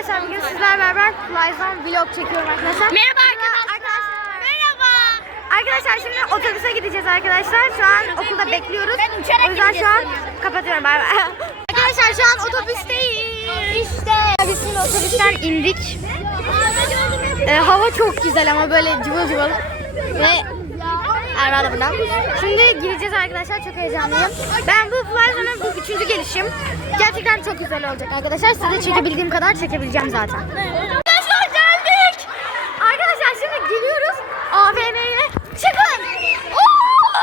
arkadaşlar bugün sizlerle beraber Flyzone vlog çekiyorum arkadaşlar. Merhaba arkadaşlar. Merhaba. Arkadaşlar şimdi otobüse gideceğiz arkadaşlar. Şu an okulda bekliyoruz. O yüzden şu an kapatıyorum. Bay bay. Arkadaşlar şu an otobüsteyiz. İşte. Biz şimdi otobüsten indik. Ee, hava çok güzel ama böyle cıvıl cıvıl. Ve Erva da burada. Şimdi gireceğiz arkadaşlar. Çok heyecanlıyım. Ben bu Flyzone'a bu üçüncü gelişim. Gerçekten çok güzel olacak arkadaşlar. Size çekebildiğim kadar çekebileceğim zaten. Arkadaşlar geldik. Arkadaşlar şimdi geliyoruz AVM'ye. Çıkın. Oo!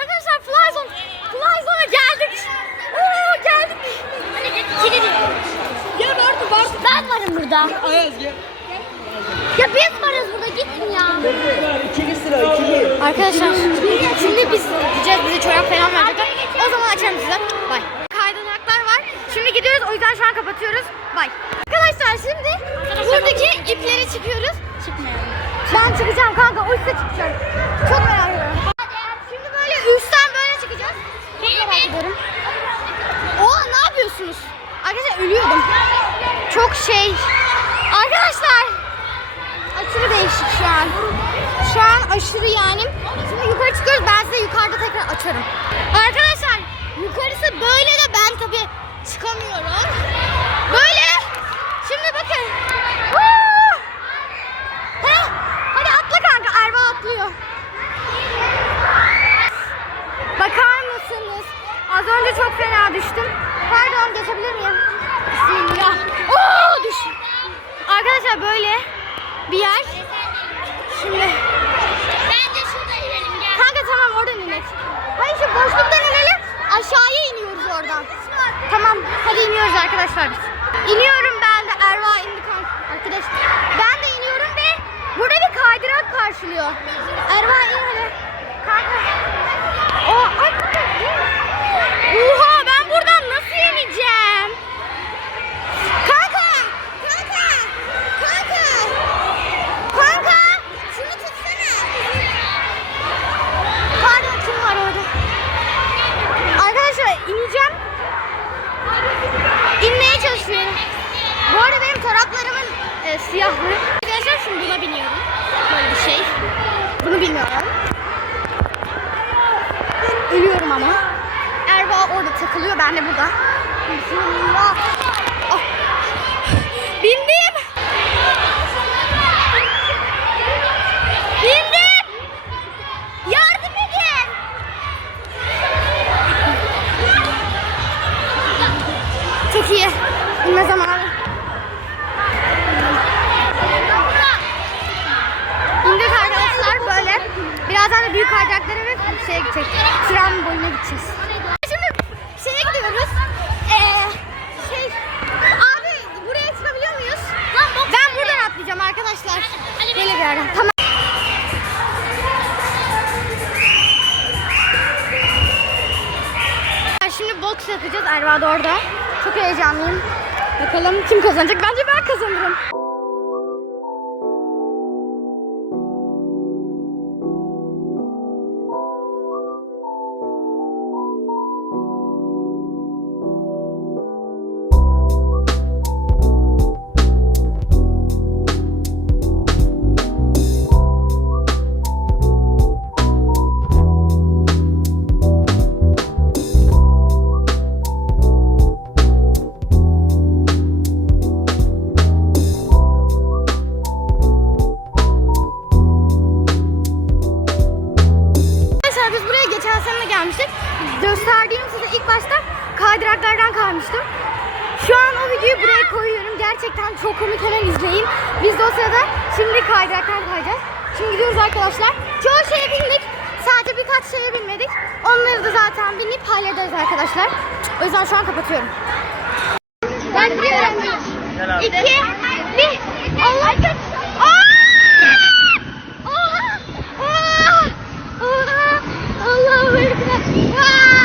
Arkadaşlar Flyzone. Flyzone'a geldik. Oo, geldik. Bartu Bartu. Ben varım burada. Ayaz gel. Ya biz varız burada gittin ya. İkili sıra ikili. Arkadaşlar şimdi biz gideceğiz bize çorap falan verecekler. O zaman açarım size. Bay. Kaydıraklar var. Şimdi gidiyoruz o yüzden şu an kapatıyoruz. Bay. Arkadaşlar şimdi buradaki ipleri çıkıyoruz. Çıkmayalım. Ben çıkacağım kanka o üstte çıkacağım. Çok merak ediyorum. Şimdi böyle üstten böyle çıkacağız. Çok merak ediyorum. Oha ne yapıyorsunuz? Arkadaşlar ölüyordum. Çok şey. Arkadaşlar. Aşırı değişik şu an. Şu an aşırı yani. Şimdi yukarı çıkıyoruz. Ben size yukarıda tekrar açarım. Arkadaşlar yukarısı böyle de ben tabii çıkamıyorum. Böyle. Şimdi bakın. Woo! Heh, Hadi atla kanka. Erva atlıyor. Bakar mısınız? Az önce çok fena düştüm. Pardon geçebilir miyim? Bismillah. Oo düştüm. Arkadaşlar böyle bir yer. Şimdi Bence şurada inelim gel. kanka inelim. Hayır şu boşluktan inelim. Aşağıya iniyoruz oradan. Tamam hadi iniyoruz arkadaşlar biz. İniyorum ben de Erva indi kanka. Arkadaş ben de iniyorum ve burada bir kaydırak karşılıyor. Erva in hadi. Kanka. O, ay, Oha ben buradan nasıl ineceğim? Kanka! Kanka! Kanka! Kanka! Şunu tutsana. Pardon kim var orada? Arkadaşlar ineceğim. İnmeye çalışıyorum. Bu arada benim çoraplarımın e, siyahlı. Arkadaşlar şimdi buna biniyorum. Böyle bir şey. Bunu bilmiyorum. Ölüyorum ama. Erva orada takılıyor. Ben de burada. Bismillah. Ah. Bindim. Bindim. Yardım edin. Çok iyi. İnme zamanı. İndik arkadaşlar böyle. Birazdan da büyük kayacaklara ve şeye gidecek. Tren boyuna gideceğiz. Şimdi şeye gidiyoruz. Ee, şey, abi buraya çıkabiliyor muyuz? ben buradan atlayacağım arkadaşlar. Yerden. Tamam. Şimdi boks yapacağız Erva da orada. Çok heyecanlıyım. Bakalım kim kazanacak? Bence ben kazanırım. Arkadaşlar. Çoğu şeye bindik. Sadece birkaç şeye binmedik. Onları da zaten binip hallederiz arkadaşlar. O yüzden şu an kapatıyorum. Ben gidiyorum. İki, bir. Allah. Aa! Oha! Oha! Oha! Allah'ım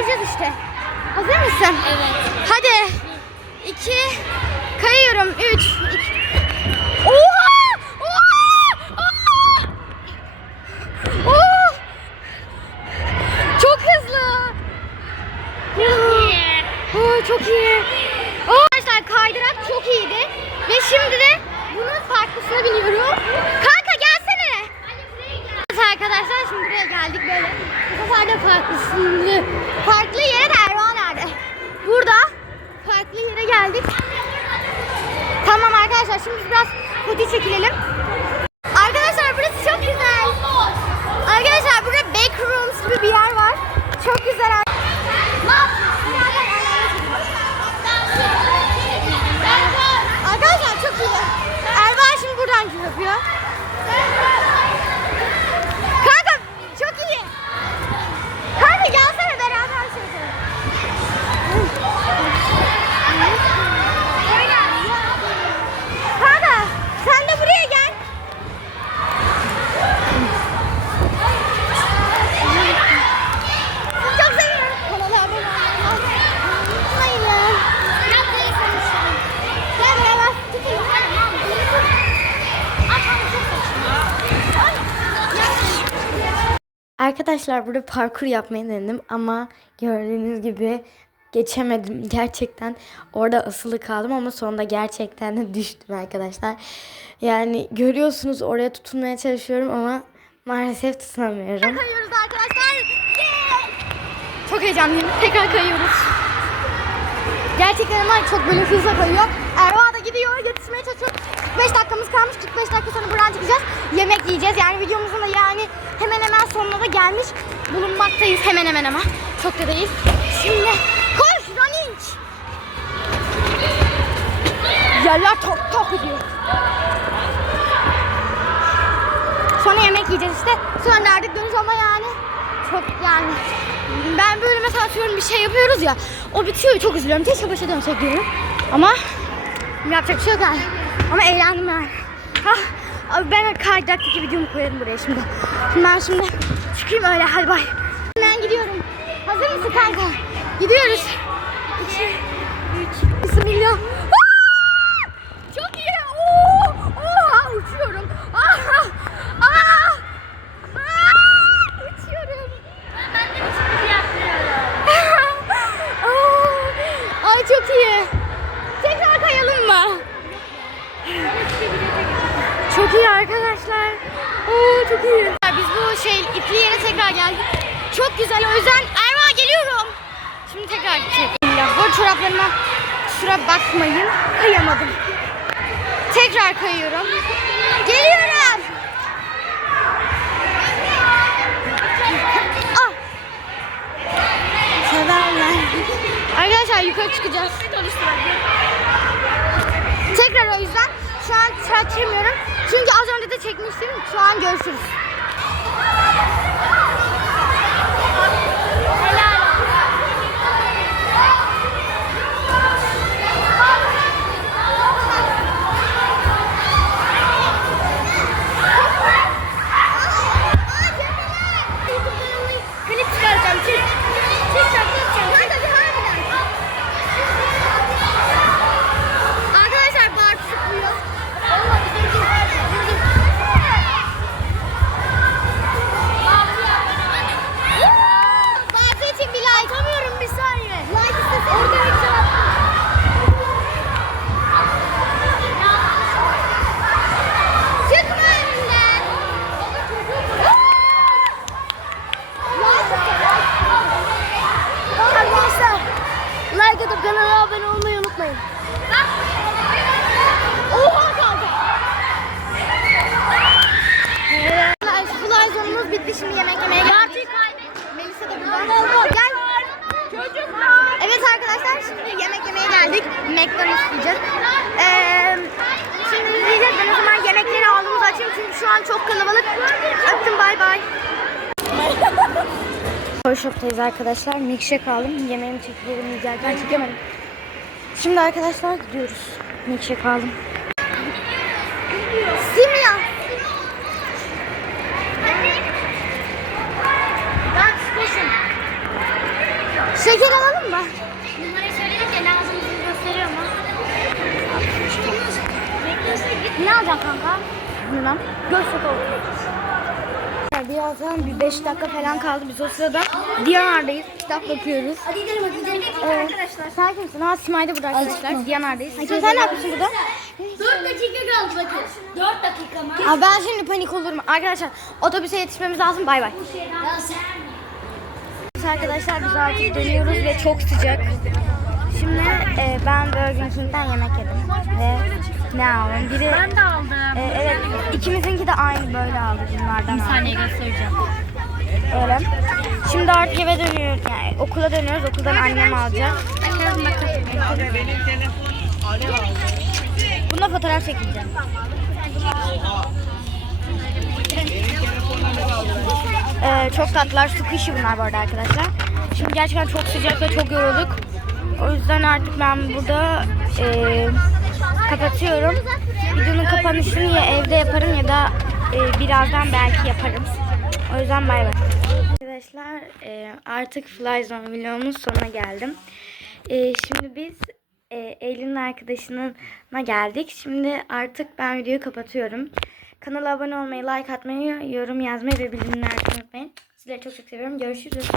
duracağız işte. Hazır mısın? Evet. Hadi. İki. Kayıyorum. Üç. iki. Oha! Oha! Oha! Oh! Çok hızlı. İyi. Oo, çok iyi. Oo, Arkadaşlar kaydırak çok iyiydi. Ve şimdi de bunun farklısına biniyorum. Kanka gelsene. Evet arkadaşlar şimdi buraya geldik böyle. Bu sefer de farklısını. Farklı yere de Erva nerede? Burada farklı yere geldik. Tamam arkadaşlar şimdi biraz foto çekilelim. Arkadaşlar burası çok güzel. Arkadaşlar burada backrooms gibi bir yer var. Çok güzel. Arkadaşlar çok iyi. Erva şimdi buradan yapıyor. Kanka çok iyi. Kanka gelsene beraber şey yapalım. Kanka sen de buraya gel. Çok seviyorum. Kanala abone olmayı unutmayın. Gel beraber tutalım. Arkadaşlar burada parkur yapmayı denedim ama gördüğünüz gibi geçemedim gerçekten. Orada asılı kaldım ama sonunda gerçekten de düştüm arkadaşlar. Yani görüyorsunuz oraya tutunmaya çalışıyorum ama maalesef tutunamıyorum. Kayıyoruz arkadaşlar. Yeah! Çok heyecanlıyım. Tekrar kayıyoruz. Gerçekten ama çok böyle hızla kayıyor. Erva da gidiyor. Yetişmeye çalışıyor. 45 dakikamız kalmış. 45 dakika sonra buradan çıkacağız. Yemek yiyeceğiz. Yani videomuzun da yani hemen hemen sonuna da gelmiş bulunmaktayız. Hemen hemen ama. Çok da değil. Şimdi koş running. Yerler tok tok ediyor. Sonra yemek yiyeceğiz işte. Sonra nerede dönüş ama yani çok yani ben böyle mesela atıyorum bir şey yapıyoruz ya o bitiyor çok üzülüyorum. Keşke başa dönsek diyorum. Ama yapacak bir şey yok yani. Ama eğlendim yani. Ah, ben kaydıraktaki videomu koyarım buraya şimdi. Şimdi ben şimdi çıkayım öyle hadi bay. Ben gidiyorum. Hazır mısın kanka? Gidiyoruz. İki, üç, bismillah. Ah! Çok iyi. Oo! Oha uçuyorum. Ah! Ah! Ah! Uçuyorum. Ben de bir şey yapmıyorum. Aa, Ay çok iyi. Tekrar kayalım mı? Çok iyi arkadaşlar. Oo, çok iyi. Biz bu şey ipli yere tekrar geldik. Çok güzel o yüzden Erva geliyorum. Şimdi tekrar gideceğim. Bu çoraplarıma kusura bakmayın. Kayamadım. Tekrar kayıyorum. Geliyorum. Ah. Severler. Arkadaşlar yukarı çıkacağız. Tekrar o yüzden şu an çekmiyorum. Çünkü az önce de çekmiştim. Şu an görüşürüz. Toy arkadaşlar. Milkshake aldım. Yemeğimi çekeceğim yiyeceğim. çekemedim. Şimdi arkadaşlar gidiyoruz. Milkshake aldım. Simya. Şeker alalım mı? Bunları söyledik ya lazımızı gösteriyor mu? Ne alacak kanka? Bilmem. Göz şokolası zaten bir 5 dakika falan kaldı. Biz o sırada Diyanar'dayız. Kitap bakıyoruz. Hadi gidelim hadi gidelim. arkadaşlar. Sen kimsin? Ha Simay da burada arkadaşlar. Diyanar'dayız. Sen, sen ne yapıyorsun burada? 4 dakika kaldı bakın. 4 dakika mı? Aa, ben şimdi panik olurum. Arkadaşlar otobüse yetişmemiz lazım. Bay bay. Arkadaşlar biz artık dönüyoruz ve çok sıcak. Şimdi e, ben Burger King'den yemek yedim. Ve ne aldım? Biri, Ben de aldım. e, evet ikimizinki de aynı böyle aldı bunlardan Bir saniye göstereceğim. Öyle. Şimdi artık eve dönüyoruz. Yani okula dönüyoruz. Okuldan annem alacak. Bunda fotoğraf çekeceğim. Ee, çok tatlılar. Su kışı bunlar bu arada arkadaşlar. Şimdi gerçekten çok sıcak ve çok yorulduk. O yüzden artık ben burada e, kapatıyorum. Videonun kapanışını ya evde yaparım ya da e, birazdan belki yaparım. O yüzden bay bay. Arkadaşlar e, artık Flyzone vlogumun sonuna geldim. E, şimdi biz e, Eylül'ün arkadaşına geldik. Şimdi artık ben videoyu kapatıyorum. Kanala abone olmayı, like atmayı, yorum yazmayı ve bildirimleri unutmayın. Sizleri çok çok seviyorum. Görüşürüz.